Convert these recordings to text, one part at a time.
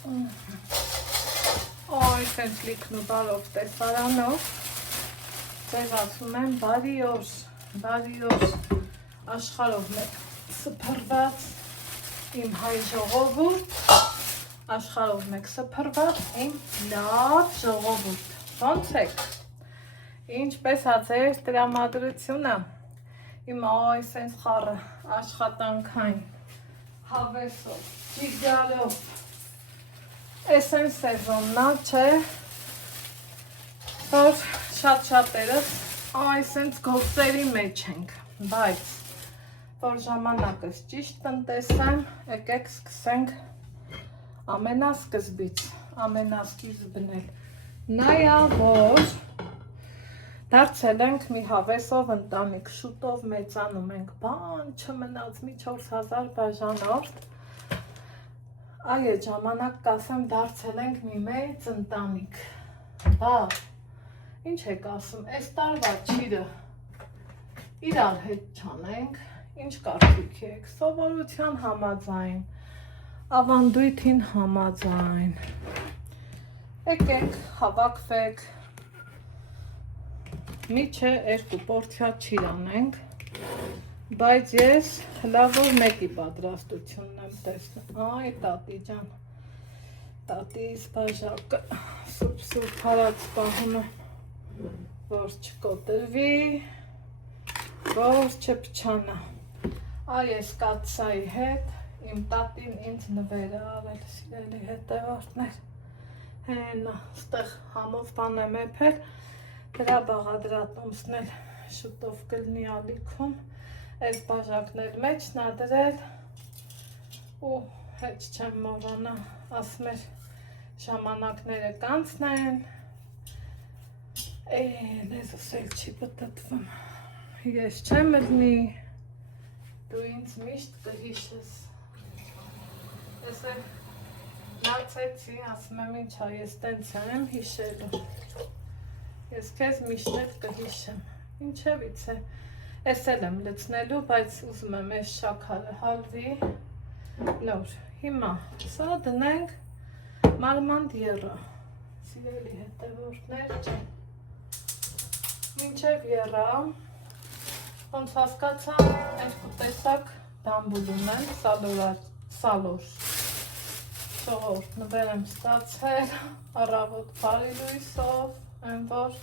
Ой, սենց լիքն ու բարով տեսարանով ձեզ ասում եմ բարի օր աշխարհով մեկ սփռված իմ հայ ժողովուրդ, աշխարհով մեկ սփռված իմ լավ ժողովուրդ, ոնց եք, ինչպես ա ձեր տրամադրությունը, իմ այ սենց խառը աշխատանքային, հավեսով, ճիգարով, Էսեն սեզոննա չէ, որ շատ-շատերս այսենց գործերի մեջ ենք, բայց որ ժամանակս ճիշտ տնտեսեմ, եկեք սկսենք ամենասկզբն էլ, նայա, որ դարձել ենք մի հավեսով ընտանիք, շուտով մեծանում ենք, բան չմնաց մի 4000 բաժանորդ, Այ այդ ժամանակ կասեմ դարձել ենք մի մեծ ընտանիք, բա, ինչ եք ասում, այս տարվա ճիրը իրար հետ չանենք, ինչ կարծիքի եք, սովորության համաձայն, ավանդույթին համաձայն, եկեք, հավաքվեք, մի չէ 2 պորցիա ճիր անենք, Բայց ես հլավոր մեկի պատրաստությունն եմ տեսնում, այ տատի ջան, տատիս բաժակը սուրբ հարած պահում եմ, որ չկոտրվի, որ չփչանա, այ ես կաթսայի հետ, իմ տատին ինձ նվեր է արել, սիրելի հետևորդներ, հենա, ստեղ համով բան եմ էփել, դրա բաղադրատոմսն էլ շուտով կլինի ալիքում, Այս բաժակներ մեջն ա դրել ու հետ չեմ մոռանա, ասում էր ժամանակները կանցնեն, լեզուս էլ չի պտտվում, ես չեմ լնի, դու ինձ միշտ կհիշես, ես էլ նացեցի, ասում եմ ինչա, ես տենց եմ հիշելու, ես քեզ միշտ էլ կհիշեմ, ինչևից է, Ես էլ եմ լցնելու, բայց ուզում եմ այս շաքարը հալվի, նոր, հիմա, սա դնենք մարմանդ եռա, սիրելի հետևորդներ ջան, մինչև եռա, ոնց հասկացա, 2 տեսակ դամբուլ ունեմ, սալոր, ժողովուրդ նվեր եմ ստացել, առավոտ բարի լույսով, այն որ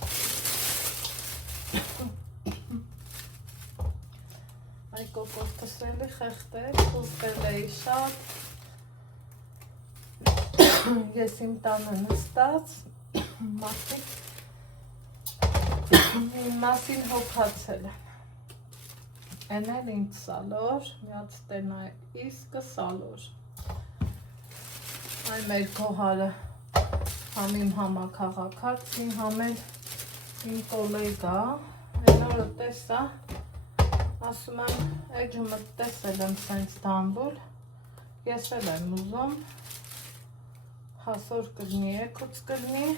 Այ կոկորդս էլի խեղտեր, ուզվել էի շատ, ես իմ տանը նստած, մարդիկ իմ մասին հոգացել եմ, են էլ ինձ սալոր, միած տենա է իսկը սալոր, այ մեր գոհարը, համ իմ համակաղաքացին, համ էլ իմ կոլեգա, են օրը տեսա, ասում եմ, էջումը տեսել եմ սենց դամբուլ, ես էլ եմ ուզում, հասոր կլնի, էքուց կլնի,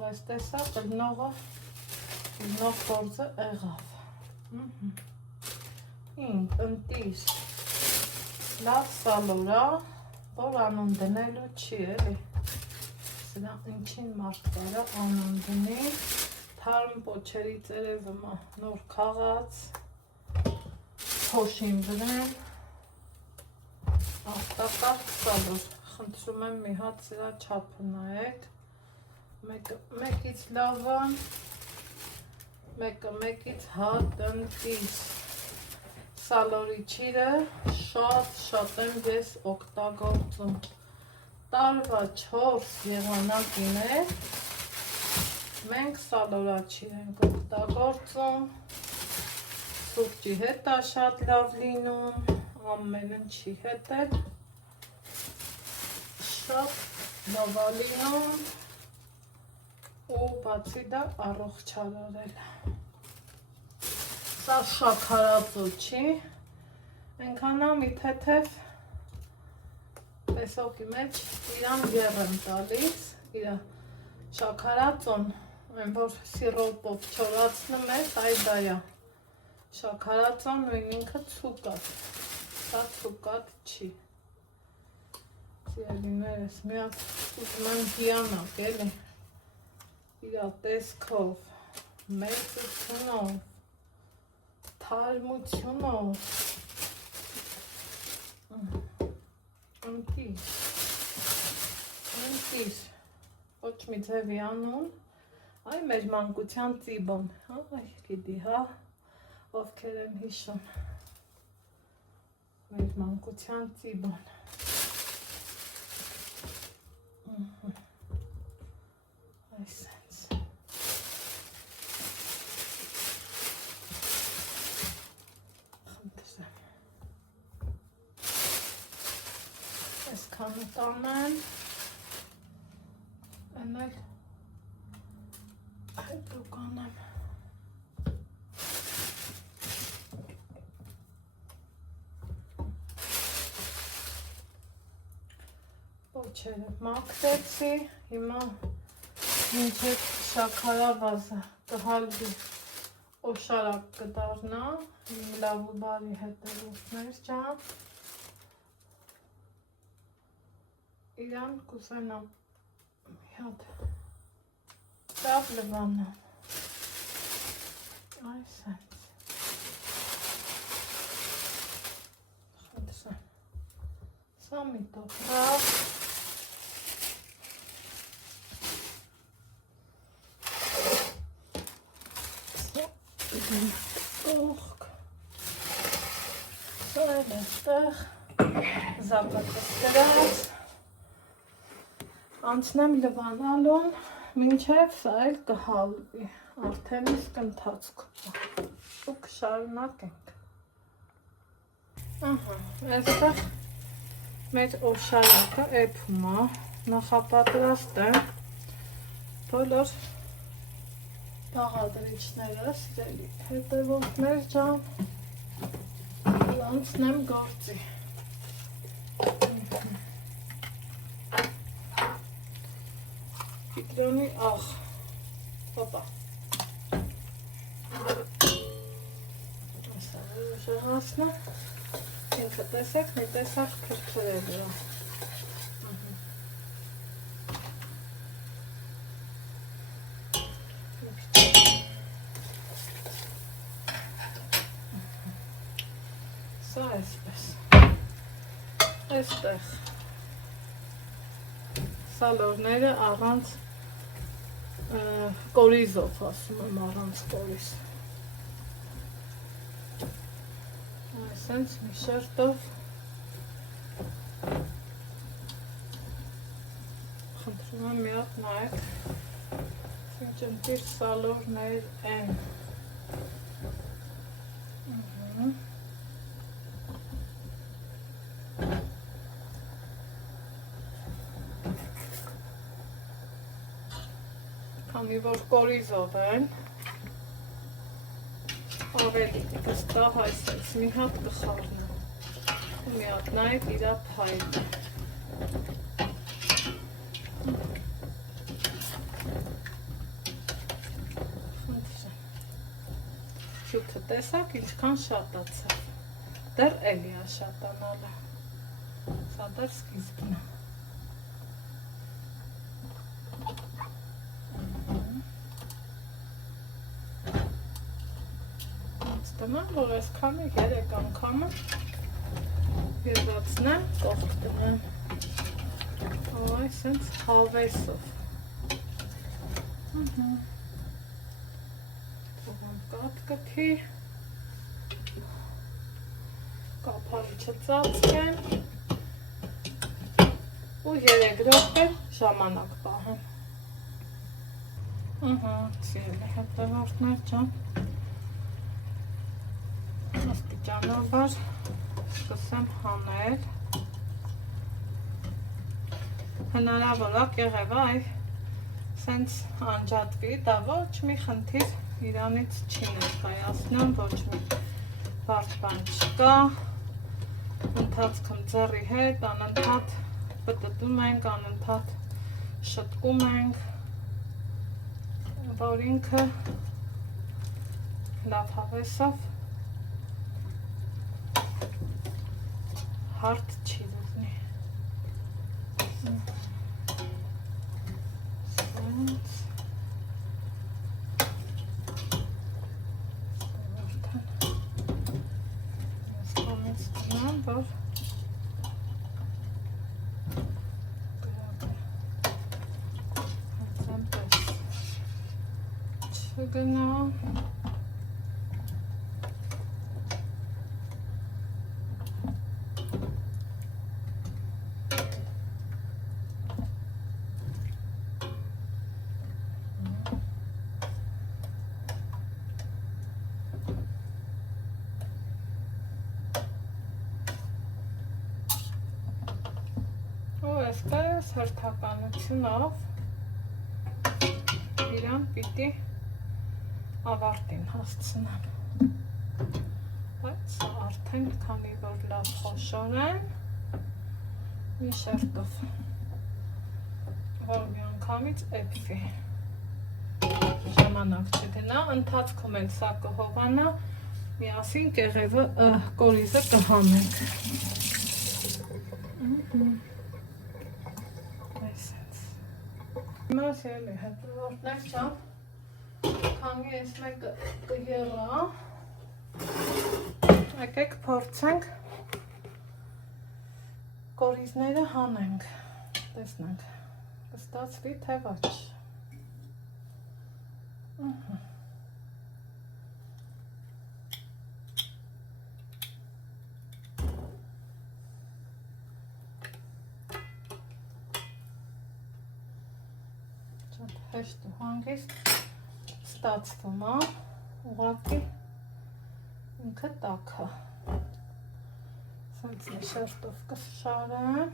բայց տեսա կլնող գործը եղավ, իմ ընտիր, լավ սալորա, որ անուն դնելու չի էլի, սրա ինչին մարդ կարա անուն դնի, Թարմ պոչերի ծերևը նոր քաղաց, փոշին վրեմ, արտակարգ սալոր, խնդրում եմ մի հատ սրա չափը նայեք, մեկից լավան, մեկից հատնտիս, սալորի ճիրը շատ եմ ես օգտագործում, տարվա 4 եղանակին է, Մենք սալորաչիր ենք օգտագործում, սուրճի հետ է շատ լավ լինում, ամեն ինչի հետ է շատ լավ է լինում ու բացի դա առողջարարել։ Սա շաքարածո չի, այնքան ամի թեթև տեսոքի մեջ իրան եռ եմ տալիս, իր շաքարածոն Այն որ սիրոպով չորացնում ես, այ դա է, շաքարածոն ու ինքը ցուկատ, սա ցուկատ չի, Սիրելիներս, մի հատ ուզում եմ հիանալ, էլի, իրա տեսքով, մեծությունով, թարմությունով, ընտիր, ոչ մի ձևի անուն, այ մեր մանկության ծիբոն, այ գիտի, հա, ովքեր են հիշում, մեր մանկության ծիբոն, այսենց, խնդրեմ, այս քանը տանեն, Այնել հետո կանեմ պոչերը մաքրեցի, հիմա մինչև շաքարավազը կհալվի օշարակ կդառնա, լավ ու բարի հետևորդներ ջան, իրան կուզենամ հատ լավ լվանամ, այսենց, խնդրեմ, սա մի տոպրակ, տողք, սա էլ էստեղ, զապատս կրած, անցնեմ լվանալուն, մինչև սա էլ կհալվի, արդեն իսկ ընթացքում, ու կշարունակենք, այստեղ մեր օշարակը էփում է, նախապատրաստ եմ, բոլոր բաղադրիչները, սիրելի հետևորդներ ջան, անցնեմ գործի, Պիտրոնի աղ, հոպա, ասա ուժեղացնա, ինքը տեսեք, մի տեսակ փրփրել է, սա այսպես, այստեղ, սալորները առանց կորիզով, ասում եմ առանց կորիզ, այսենց մի շերտով, խնդրում եմ մի հատ նայեք, ինչ ընտիր սալորներ են, քանի որ կորիզով են, ավելի վստահ այսպես մի հատ կխառնեմ, մի հատ նայեք իրա փայլը, շուտը տեսակ ինչքան շատացավ, դեռ էլի է շատանալը, սա դեռ սկիզբն է. Դնեմ, որ այսքանը 3 անգամը եզացնեմ, կողք դնեմ, այսենց հավեսով, թողեմ կատկթի, կափարիչը ծածկեմ ու 3 րոպե ժամանակ պահեմ, սիրելի հետևորդներ ջան, աստիճանաբար սկսեմ հանել, հնարավոր է կեղևը սենց անջատվի, դա ոչ մի խնդիր իրանից չի ներկայացնում, ոչ մի բարդ բան չկա, ընթացքում ձեռի հետ անընդհատ պտտում ենք, անընդհատ շտկում ենք, որ ինքը լավ հավեսով հարթ չի դզնի, Genau. Այսպես հերթականությունով իրան պիտի ավարտին հասցնեմ, բայց արդեն քանի որ լավ խոշոր են, մի շերտով, որ մի անգամից էպվի, ժամանակ չգնա, ընթացքում էլ սա կհովանա, միասին կորիզը կհանենք։ Հիմա սիրելի հետևորդներ չափ, քանի ես մեկը կեղա, եկեք փորձենք կորիզները հանենք, տեսնենք, կստացվի թե ոչ։ Հեշտ ու հանգիստ ստացվում է, ուղղակի ինքը տաք է, սենց մի շերտով կշարեմ,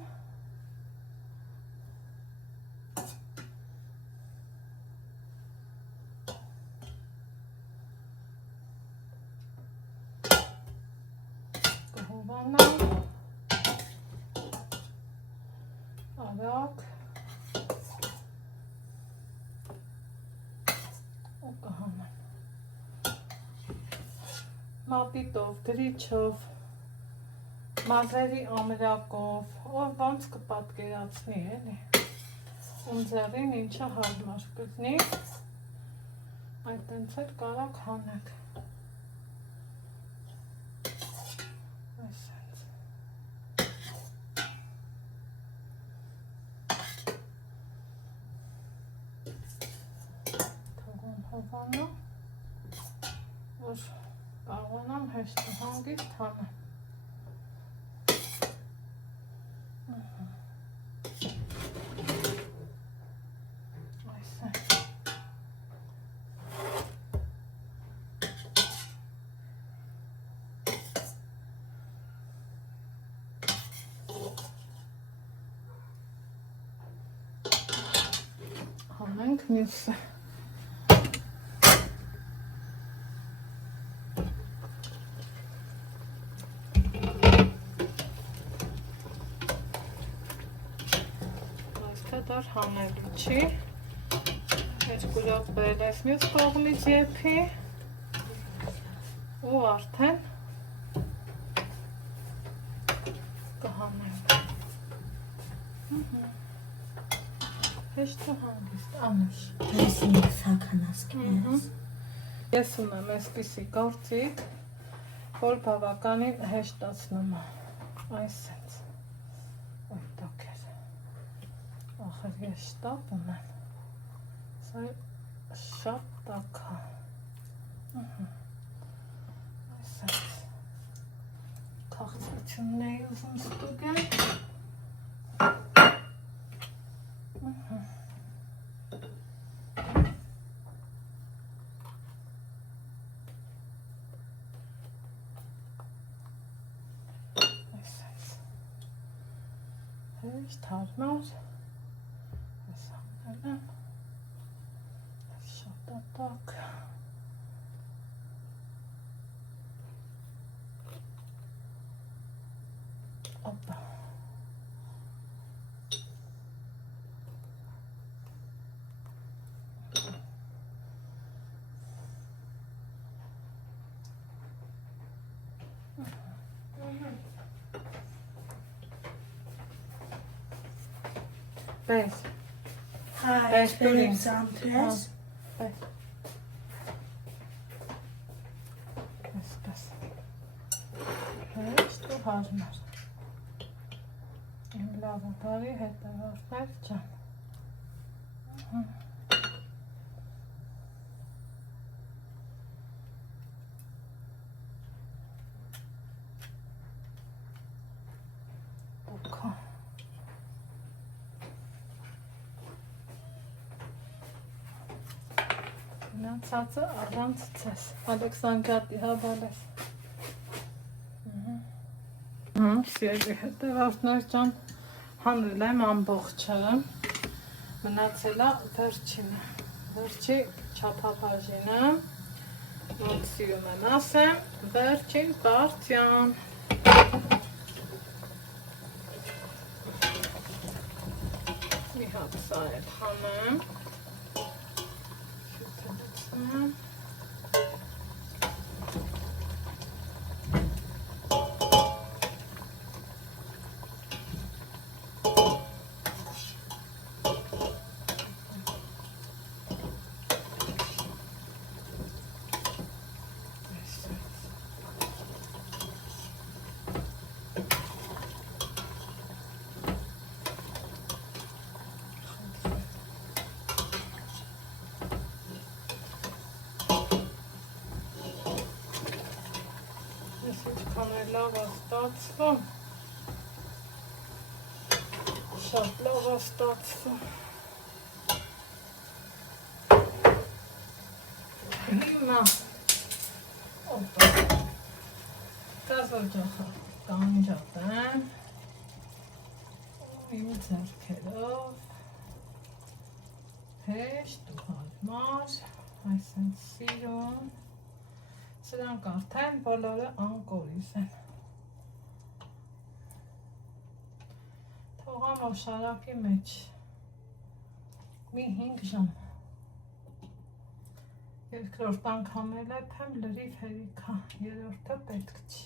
կհովանամ, արագ, մատիտով, գրիչով, մազերի ամրակով, ով ոնց կպատկերացնի էլի, ում ձեռին ինչը հարմար կլինի, այդտենց էլ կարակ հանեք, այսենց, թողում հովանա, որ կարողանամ հեշտ ու հանգիստ հանեմ։ Այսպես։ Հանենք մյուսը։ Դար հանելու չի, երկու րոպե այս մյուս կողմից եփի ու արդեն կհանենք։ Հեշտ ու հանգիստ, անուշ։ Ես ինք սաքանասկի ես։ Ես ունեմ այսպիսի գործիք, որ բավականին հեշտացնում է, այսենց, այդտոք էր։ Ախր ես շտապ ունեմ, սա շատ տաք է, այսպես, քաղցրությունն էի ուզում ստուգել, այսպես, հեշտ հարմար, շատատակ, օպա, Պես։ Hi, Պես տուրին։ Santres. Պես։ Պես։ Պես դու հարմար։ Իմ լավը բարի հետևորդներ ջան։ Օքա։ Գնացածը առանց ցես։ Ալեքսանդրատի հավալես։ Սիրելի հետևորդներ ջան, հանրել եմ ամբողջը, մնացել է վերջինը, վերջի չափաբաժինը, ոնց սիրում եմ ասեմ, վերջին պարտիան։ Մի հատ սա էլ հանեմ, շուտը լցնեմ։ Լավ է ստացվում, շատ լավ է ստացվում։ Հիմա, օպա, կազոջախը կանջատեմ, իմ ձեռքերով, հեշտ ու հարմար, այսենց սիրում, սրանք արդեն բոլորը անկորիզ են։ Թողամ օշարակի մեջ մի 5 ժամ։ Երկրորդ անգամ էլ եմ լրիվ հերիքա, երրորդը պետք չի։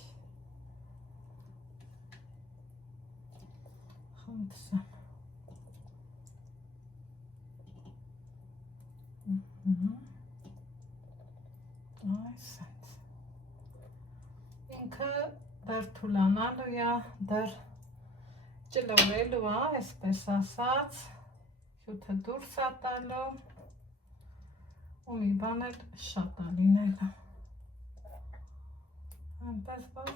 Խնդրեմ։ Այսենց։ Ինքը դեռ թուլանալու է, դեռ ճլորելու է, այսպես ասած, հյութը դուրս է տալու ու մի բան էլ շատ է լինելու։ Այնպես որ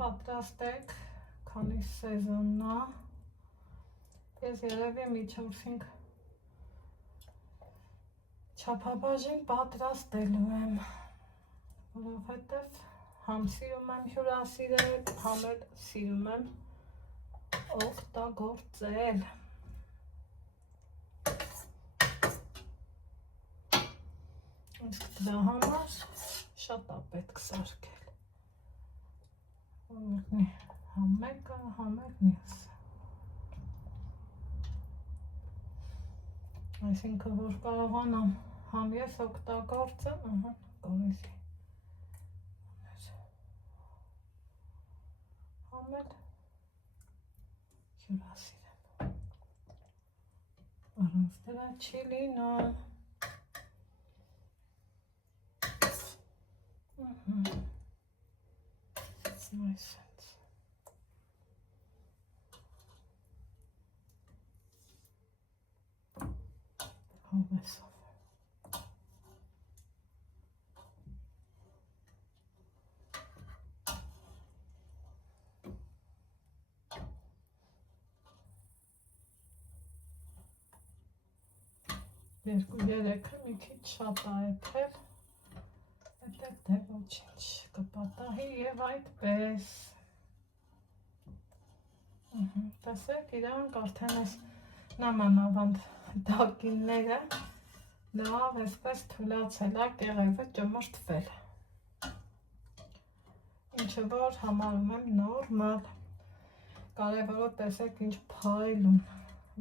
պատրաստեք, քանի սեզոնն է, ես երևի միջով չափաբաժին պատրաստելու եմ, որովհետև համ սիրում եմ հյուրասիրել, համ էլ սիրում եմ օգտագործել։ Իսկ դրա համար շատ է պետք սարքել, որ մեկնի համ մեկը, համ էլ մյուսը։ Այսինքն որ կարողանամ համ ես օգտագործեմ, կորիզի, համ էլ հյուրասիրեմ, առանց դրա չի լինում։ Այսենց։ Հավեսով։ Երկու երեքը մի քիչ շատ է եթել, հետև դե ոչինչ կպատահի և այդպես։ Տեսեք, իրանք արդեն այս նամանավանդ դակինները լավ այսպես թուլացել է, կեղևը ճմրթվել, ինչը որ համարում եմ նորմալ, կարևորը տեսեք ինչ փայլուն,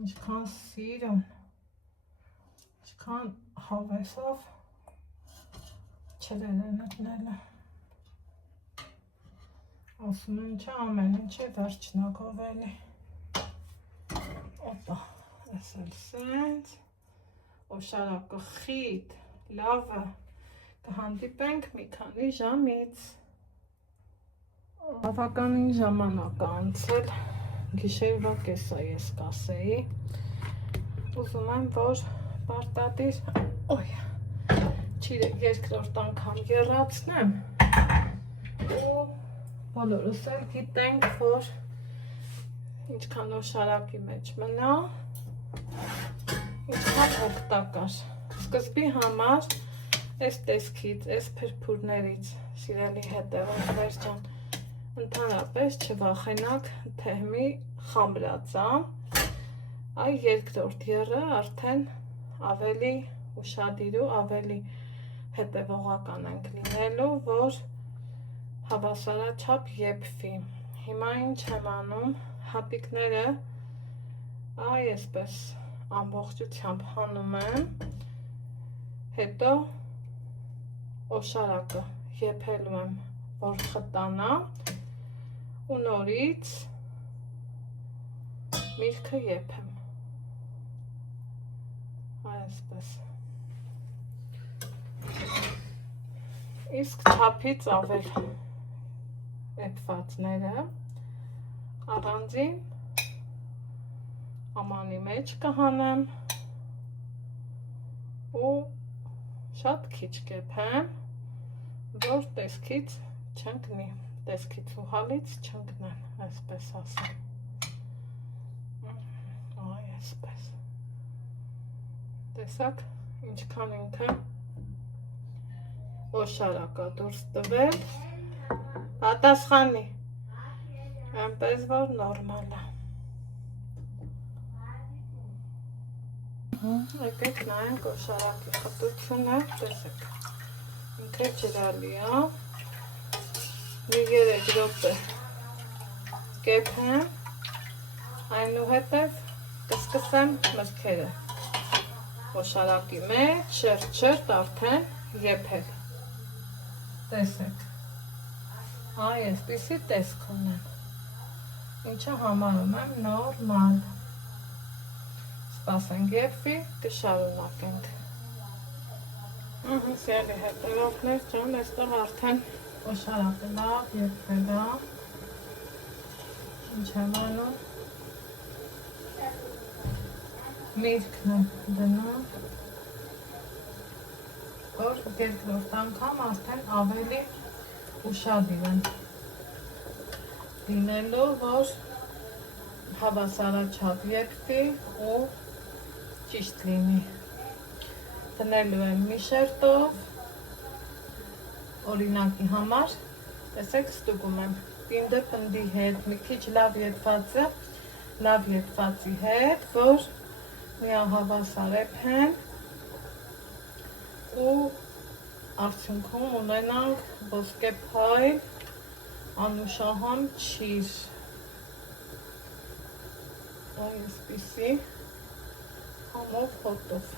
ինչքան սիրուն, ինչքան հավեսով չրեր են ընկնելը, ասում են չէ ամեն ինչի վերջնակով էլի։ Опа, այսել սենց, օշարակը խիտ, լավը, կհանդիպենք մի քանի ժամից։ Բավականին ժամանակ անցել, գիշերվա կեսա ես կասեի, ուզում եմ, որ պարտադիր, երկրորդ անգամ եռացնեմ ու բոլորս էլ գիտենք, որ ինչքան օշարակի մեջ մնա, ինչքան օգտակար։ Սկզբի համար այս տեսքից, այս փրփուրներից, սիրելի հետևորդներ ջան, ընդհանրապես չվախենաք թեհմի խամրածան, այ երկրորդ եռը արդեն ավելի ուշադիր ու ավելի հետևողական ենք լինելու, որ հավասարաչափ եփվի։ Հիմա ինչ եմ անում, հատիկները այսպես ամբողջությամբ հանում եմ, հետո օշարակը եփելու եմ, որ խտանա ու նորից միրգը եփեմ, այսպես, իսկ չափից ավել եփվածները առանձին ամանի մեջ կհանեմ ու շատ քիչ կեփեմ, որ տեսքից չընկնի, տեսքից ու հալից չընկնեն, այսպես ասեմ, այսպես, տեսակ ինչքան ինքը օշարակա դուրս տվել, պատասխանի, այնպես որ նորմալ է։ Եկեք նայենք օշարակի խտությունը, տեսեք, ինքը ջրալի է, մի 3 րոպե կեփեմ, այնուհետև կսկսեմ մրգերը օշարակի մեջ, շերտ արդեն եփել, տեսեք, այսպիսի տեսք ունեն, ինչը համարում եմ նորմալ, սպասենք եփվի, կշարունակենք։ Սիրելի հետևորդներ ջան, այստեղ արդեն օշարակը լավ եփվել է, ինչ եմ անում, միրգն եմ դնում, որ երկրորդ անգամ արդեն ավելի ուշադիր եմ լինելու, որ հավասարաչափ եփվի ու ճիշտ լինի։ Դնելու եմ մի շերտով, օրինակի համար, տեսեք ստուգում եմ, պինդը պնդի հետ, մի քիչ լավ եփվածի հետ, որ միահավասար եփեն ու արդյունքում ունենանք ոսկե փայլ, անուշահամ չիր, այսպիսի համով հոտով։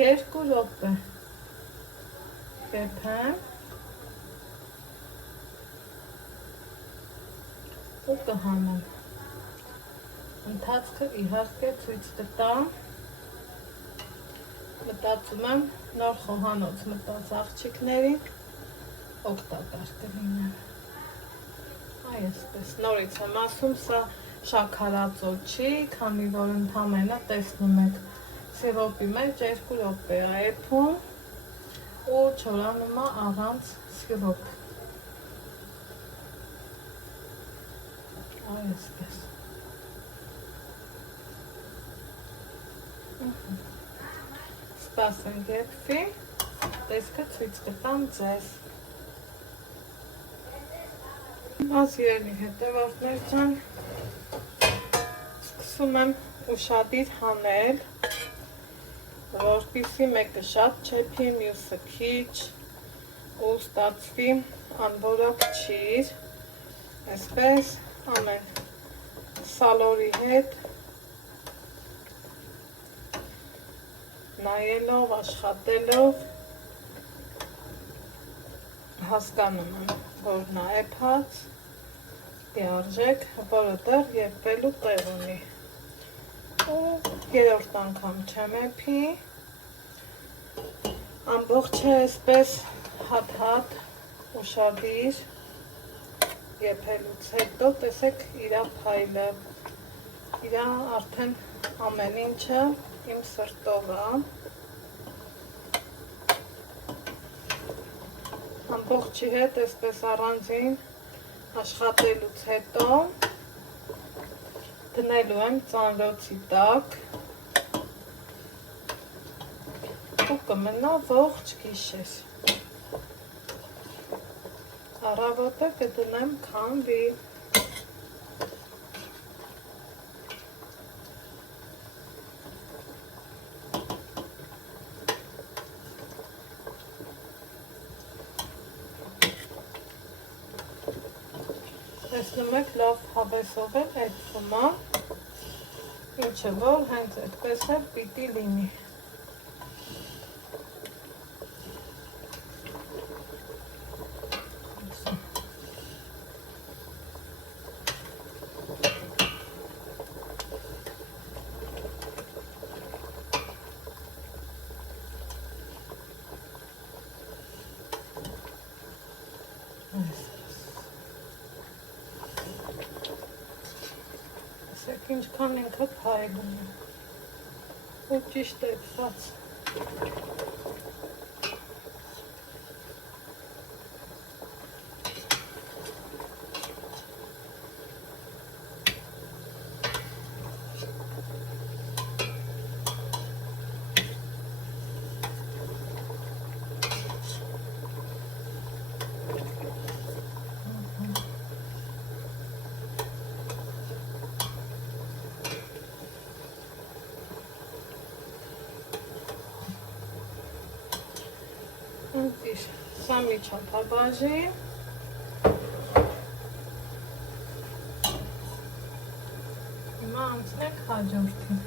Երկու րոպե կեփեմ ու կհանեմ։ Ընթացքը իհարկե ցույց կտամ, մտածում եմ նոր խոհանոց մտած աղջիկներին օգտակար կլինեն։ Այսպես, նորից եմ ասում, սա շաքարածո չի, քանի որ ընդամենը տեսնում եք սիրոպի մեջ 2 րոպե է եփում ու չորանում է առանց սիրոպ։ Այսպես։ Սպասենք եփվի, տեսքը ցույց կտամ ձեզ։ Սիրելի հետևորդներ ջան, սկսում եմ ուշադիր հանել, որպեսզի մեկը շատ չեփի, մյուսը քիչ ու ստացվի անորակ չիր, այսպես ամեն սալորի հետ նայ նայելով, աշխատելով հասկանում եմ, որ նա էփած լիարժեք, որը դեռ եփվելու տեղ ունի։ Ու երրորդ անգամ չեմ էփի, ամբողջը այսպես հատ-հատ ուշադիր եփելուց հետո տեսեք իրա փայլը, իրա արդեն ամեն ինչը իմ սրտով է։ Ամբողջի հետ այսպես առանձին աշխատելուց հետո դնելու եմ ծանրոցի տակ ու կմնա ողջ գիշեր։ Առավոտը կդնեմ քամվի։ Տեսնում եք, լավ հավեսով էլ այդվում է, ինչը որ հենց այդպես էլ պիտի լինի։ Ինչքան ինքը փայլում է ու ճիշտ էփված։ Սա միջափաբաժի, հիմա անցնենք հաջորդին,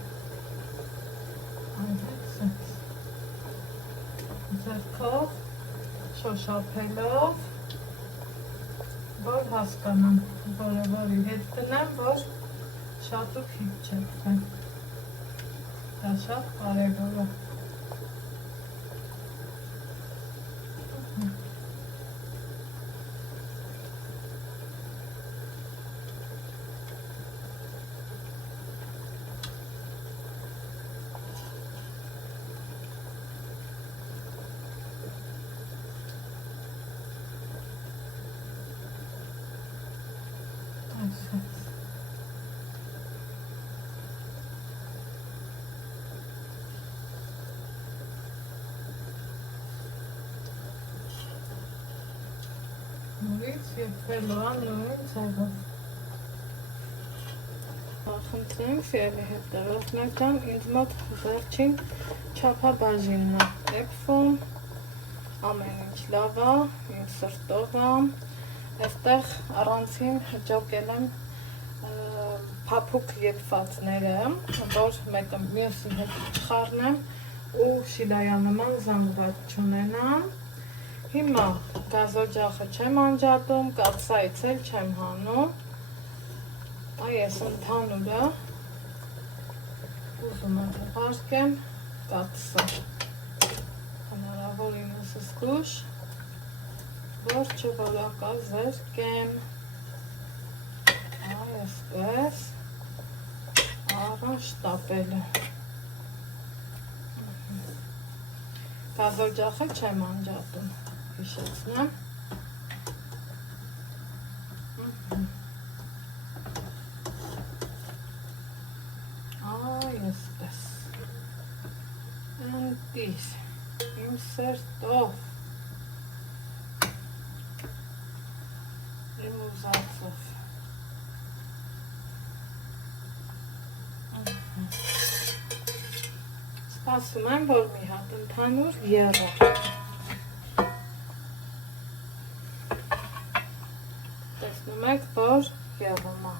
ձեռքով շոշափելով, որ հասկանամ, որի հետ դնեմ, որ շատ ու քիչ չեփվեն, դա շատ կարևոր է։ Նորից եփվելու է նույն ձևով։ Խնդրեմ Ֆիալի հետ տեղացնել ջան, ինձ մոտ վերջին չափաբաժինն է եփվում, ամեն ինչ լավ է, իմ սրտով է, այստեղ առանցին հջոկել եմ փափուկ եփվածները, որ մեկը մյուսի հետ չխառնեմ ու շիլայանման զանգված չունենամ։ Հիմա գազօջախը չեմ անջատում, կաթսայից էլ չեմ հանում, այս ընդհանուրը ուզում եմ ուղարկեմ կաթսը, հնարավորինս զգուշ, որ չորակազերկեմ, այսպես առանց շտապելու, գազօջախը չեմ անջատում, հիշեցնեմ, այսպես, ընտիր, իմ սրտով, իմ ուզածով, սպասում եմ, որ մի հատ ընդհանուր եռա, տեսնում եք, որ եռում է,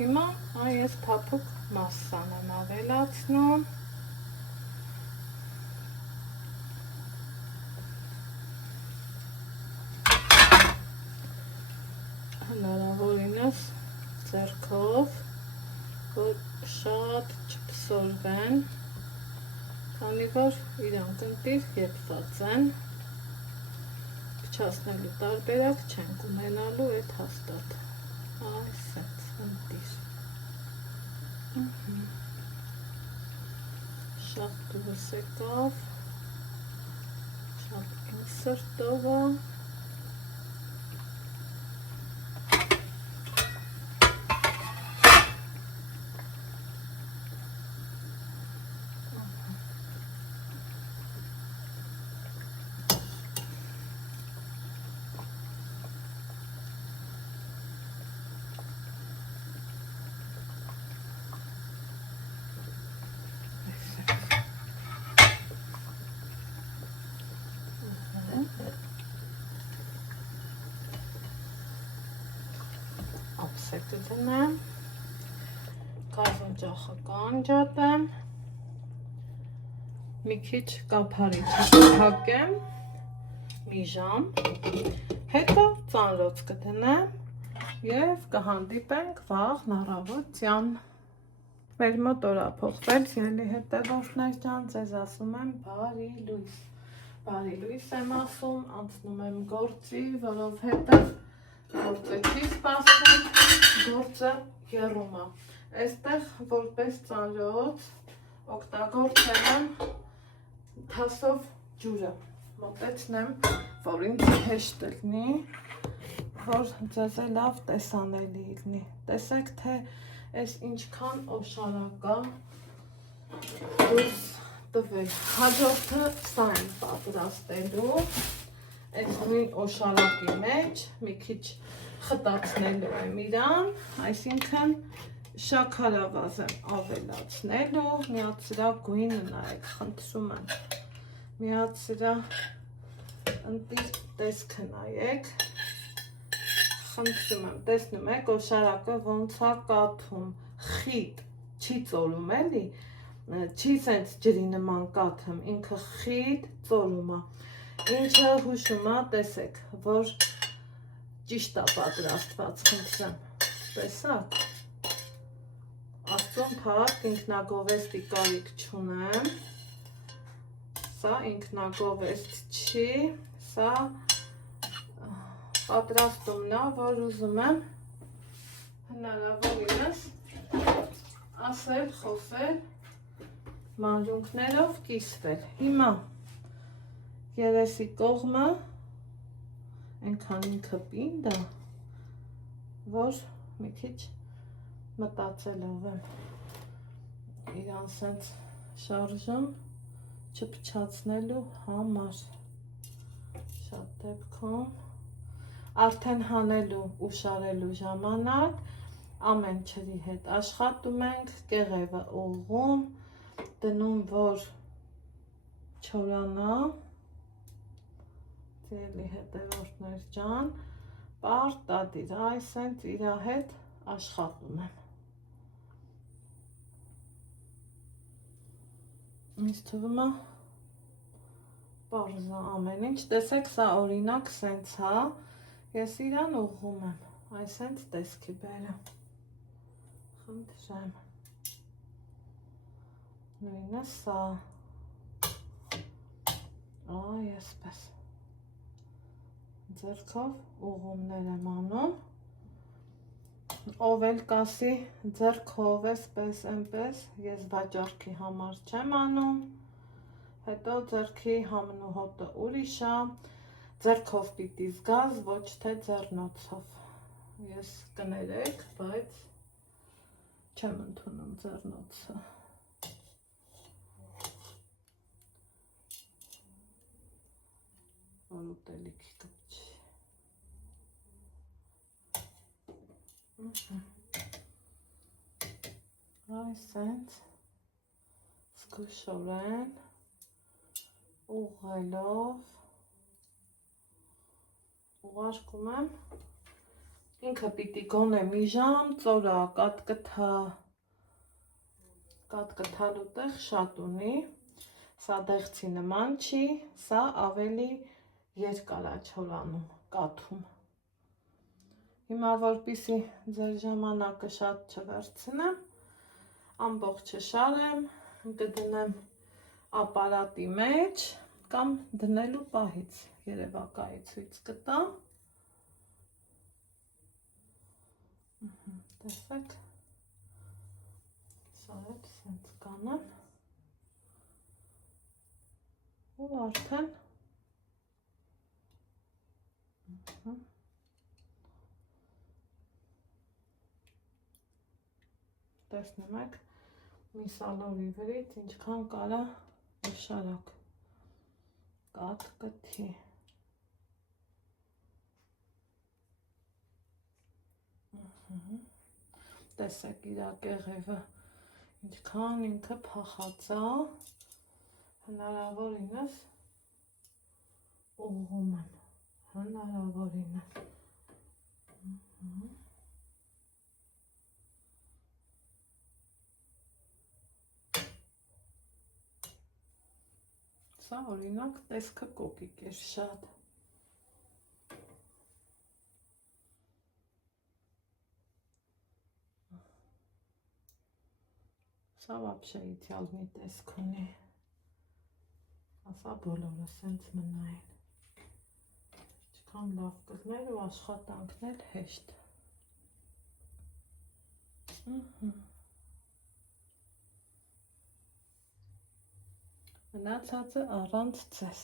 հիմա այս փափուկ մասսան եմ ավելացնում, շատ չպսորվեն, քանի որ իրանք ընտիր եփված են, փչացնելու տարբերակ չենք ունենալու այդ հաստատ, այսպես ընտիր, շատ դուրս եկավ, շատ սրտով է, ապսեկը դնեմ, կազնջախը կանջատեմ, մի քիչ կափարիչ հակեմ, մի ժամ, հետո ծանրոց կդնեմ և կհանդիպենք վաղ առավոտյան։ Մեր մոտ օրափոխվել, ելի հետևորդներ ջան, ձեզ ասում եմ բարի լույս։ Բարի լույս եմ ասում, անցնում եմ գործի, որովհետև գործը չի սպասում, գործը եռում է։ Այստեղ որպես ծանրոց օգտագործել եմ թասով ջուրը, մոտեցնեմ, որ ինձ հեշտ լինի, որ ձեզ լավ տեսանելի լինի։ Տեսեք, թե այս ինչքան օշարակ է դուրս տվել։ Հաջորդը սա եմ պատրաստելու, այս նույն օշարակի մեջ մի քիչ խտացնելու եմ իրան, այսինքն շաքարավազ եմ ավելացնելու, միած սրա գույնը նայեք, խնդրում եմ, միած սրա ընտիր տեսքը նայեք, խնդրում եմ, տեսնում եք, օշարակը ոնց է կաթում, խիտ, չի ծորում էլի, չի սենց ջրի նման կաթում, ինքը խիտ ծորում է, ինչը հուշում է, տեսեք, որ ճիշտ է պատրաստված, խնդրեմ, տեսակ, Աստծուն փառք, ինքնագովեստի կարիք չունեմ, սա ինքնագովեստ չի, սա պատրաստումն է, որ ուզում եմ հնարավորինս ասել, խոսել, մանրունքներով կիսվել։ Հիմա երեսի կողմը այնքան ինքը պինդ է, որ մի քիչ մտածելով եմ իրան սենց շարժում չփչացնելու համար, շատ դեպքում արդեն հանելու ու շարելու ժամանակ ամեն ջրի հետ աշխատում ենք, կեղևը ուղղում, դնում, որ չորանա, ձելի հետևորդներ ջան, պարտադիր, այսենց իրա հետ աշխատում եմ։ Ինձ թվում է պարզ է ամեն ինչ, տեսեք, սա օրինակ սենց է, ես իրան ուղղում եմ, այսենց տեսքի բերեմ, խնդրեմ, նույնը սա, այ եսպես, ձեռքով ուղումներ եմ անում, ով էլ կասի ձեռքով էսպես էնպես, ես վաճառքի համար չեմ անում, հետո ձեռքի համն ու հոտը ուրիշ է, ձեռքով պիտի զգաս, ոչ թե ձեռնոցով, ես կներեք, բայց չեմ ընդունում ձեռնոցը, որ ուտելիքի կպչի, այսենց զգուշորեն ուղղելով ուղարկում եմ, ինքը պիտի գոնե մի ժամ ծորա կատկթալու տեղ շատ ունի, սա դեղցի նման չի, սա ավելի երկար է չորանում, կաթում։ Հիմա որպեսզի ձեր ժամանակը շատ չվերցնեմ, ամբողջը շարեմ, կդնեմ ապարատի մեջ կամ դնելու պահից երևակայի ցույց կտամ։ Տեսեք, սա էլ սենց կանեմ ու արդեն տեսնում եք միսալորի վրից ինչքան կարա շարակ կատ կթի։ Տեսեք իրա կեղևը ինչքան ինքը փախածա, հնարավորինս ուղղում եմ, հնարավորինս։ Սա օրինակ տեսքը կոկիկ էր շատ։ Սա вообще իդեալ մի տեսք ունի։ Ասա բոլորը սենց մնային։ Ինչքան լավ կլներ ու աշխատանքն էլ հեշտ։ Մնացածը առանց ցես։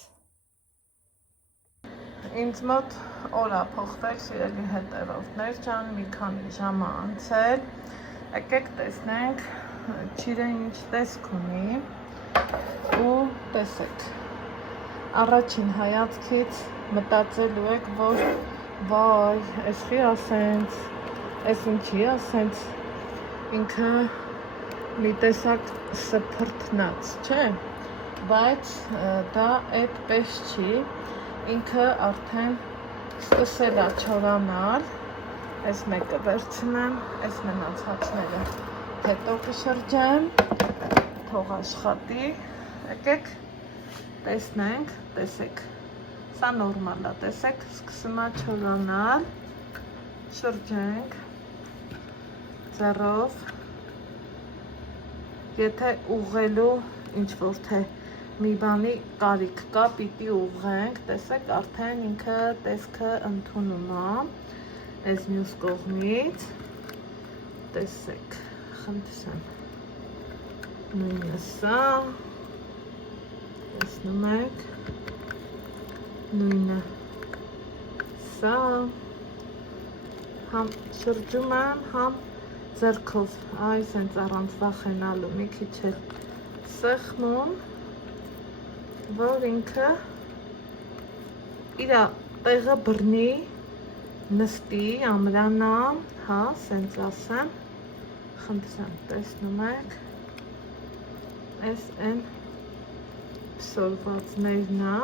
Ինձ մոտ օր է փոխվել, սիրելի հետևորդներ ջան, մի քանի ժամ է անցել։ Եկեք տեսնենք ճիրը ինչ տեսք ունի ու տեսեք։ Առաջին հայացքից մտածելու եք, որ վայ, էսի ասենց, էս ինչի ասենց, ինքը մի տեսակ սփրտնած, չէ՞։ Բայց դա այդպես չի, ինքը արդեն սկսել է չորանալ, այս մեկը վերցնեմ, այս մնացածները հետո կշրջեմ, թող աշխատի, եկեք տեսնենք, տեսեք, սա նորմալ է, տեսեք, սկսում է չորանալ, շրջենք ձեռով, եթե ուղղելու ինչ-որ թե մի բանի կարիք կա, պիտի ուղղենք, տեսեք, արդեն ինքը տեսքը ընդունում է, այս մյուս կողմից, տեսեք, խնդրեմ, նույնը սա, տեսնում եք, նույնը սա, համ շրջում եմ, համ ձեռքով, այ սենց առանց վախենալու, մի քիչ էլ սեղմում, որ ինքը իր տեղը բռնի, նստի, ամրանա, հա, սենց ասեմ, խնդրեմ, տեսնում եք, այս են փսորվածներն է,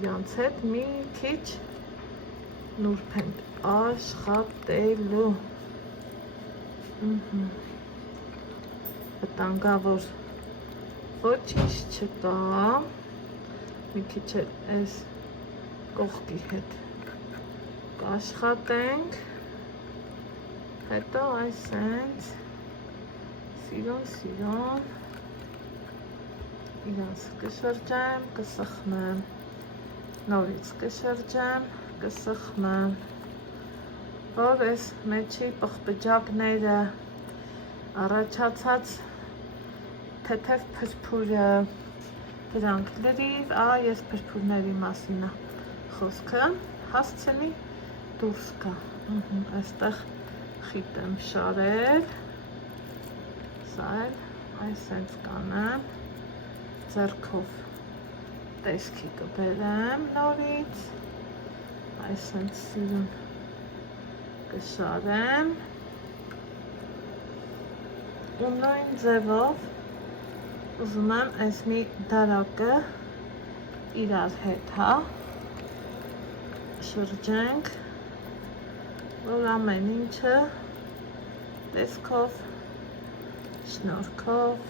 իրանց հետ մի քիչ նուրբ ենք աշխատելու, վտանգավոր ոչինչ չկա, մի քիչ էլ այս կողքի հետ կաշխատենք, հետո այսենց սիրուն իրանց կշրջեմ, կսխմեմ, նորից կշրջեմ, կսխմեմ, որ այս մեջի պղպջակները առաջացած թեթև փրփուրը դրանք լրիվ, ես փրփուրների մասին է խոսքը, հասցնի դուրս գա, այստեղ խիտ եմ շարել, սա էլ այսենց կանեմ, ձեռքով տեսքի կբերեմ նորից, այսենց սիրուն կշարեմ ու նույն ձևով ուզում եմ այս մի դարակը իրար հետ, հա, շրջենք, որ ամեն ինչը տեսքով, շնորհքով,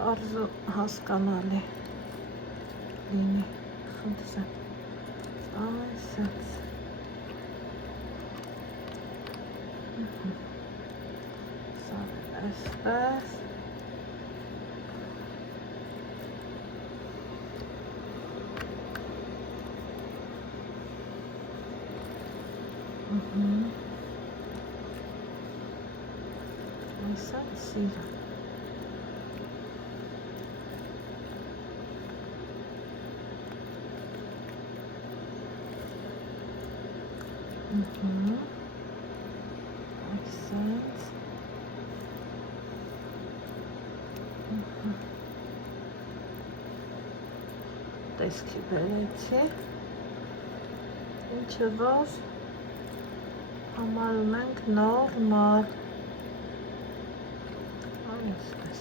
պարզ ու հասկանալի լինի, խնդրեմ, այսպես, սա Այսպես Այսա սիրը Accent Տեսքի բերեցի Ինչը որ համարում ենք նորմալ Այսպես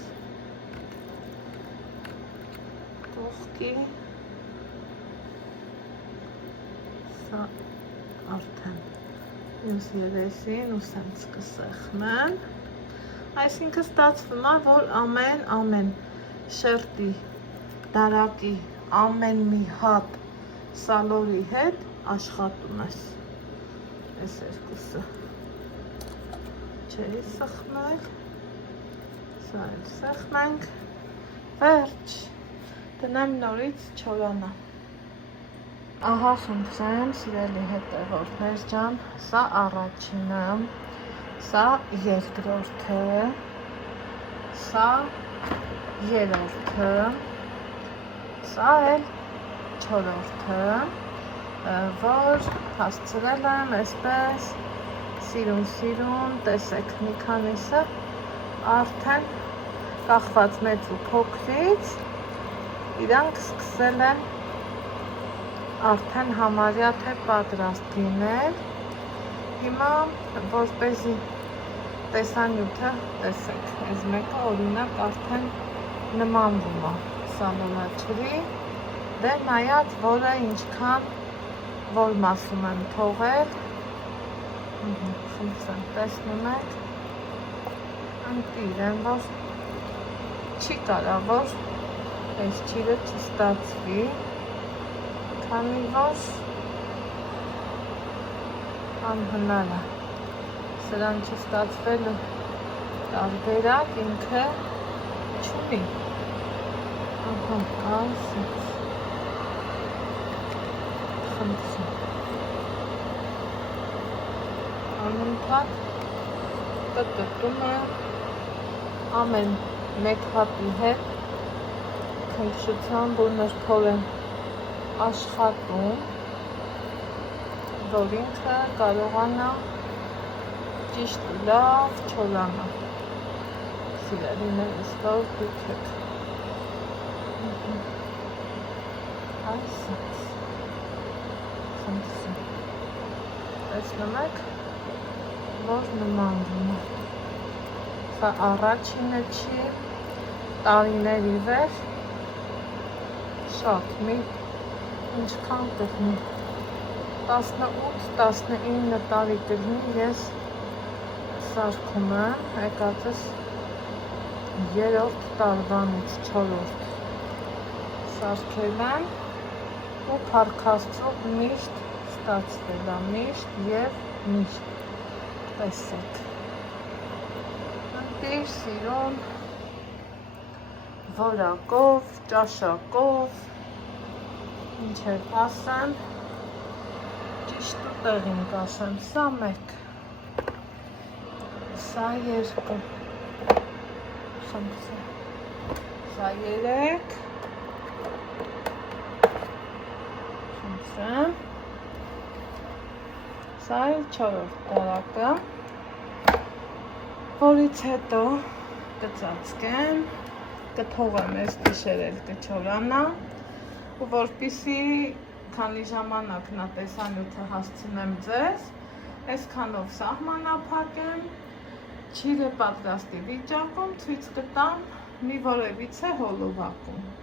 Կողքի Սա արդեն Ինձ երեսին ու սենց կսեղմեն Այսինքն ստացվում է, որ ամեն շերտի դարակի ամեն մի հատ սալորի հետ աշխատում ես Այս երկուսը Չէի սխմել Սա էլ սխմենք Վերջ Տնեմ նորից չորանա Ահա խնդրեմ սիրելի հետևորդներ ջան Սա առաջինը Սա երկրորդը Սա երրորդը Սա էլ չորրորդը որ հասցրել եմ այսպես սիրուն տեսեք մի քանիսը արդեն կախված մեծ ու փոքրից իրանք սկսել են արդեն համարյա թե պատրաստ լինել հիմա որպեսզի տեսանյութը տեսեք այս մեկը օրինակ արդեն նմանվում է սալորաչրի դե նայած որը ինչքան որ մասում եմ թողել խնդրեմ տեսնում եք ընտիր եմ որ չի կարա որ այս ճիրը չստացվի քանի որ անհնար է սրան չստացվելու տարբերակ ինքը չունի ահա այսպես խնդրում անընդհատ տտտում է ամեն մեկ հատի հետ քնքշությամբ ու նրբով եմ աշխատում որ ինքը կարողանա ճիշտ ու լավ չորանա սիրելիներս որ դուք եք այսպես խնդրում տեսնում եք որ նմանվում է սա առաջինը չի տարիների վեր շատ մի ինչքան կգնի 18-19 տարի կգնի ես սարքում եմ եկածս երրորդ տարվանից չորրորդ սարքել եմ ու փառքաստու միշտ ստացվել է միշտ և միշտ տեսեք ընտիր սիրուն որակով ճաշակով ինչ էր ասեմ ճիշտ ու տեղին կասեմ սա մեկ սա երկու խնդրեմ սա երեք խնդրեմ սա էլ չորրորդ տարակը որից հետո կծածկեմ կթողեմ այս գիշեր էլ կչորանա ու որպեսզի քանի ժամանակն է տեսանյութը հասցնեմ ձեզ այսքանով սահմանափակեմ ճիրը պատրաստի վիճակում ցույց կտամ մի որևիցե հոլովակում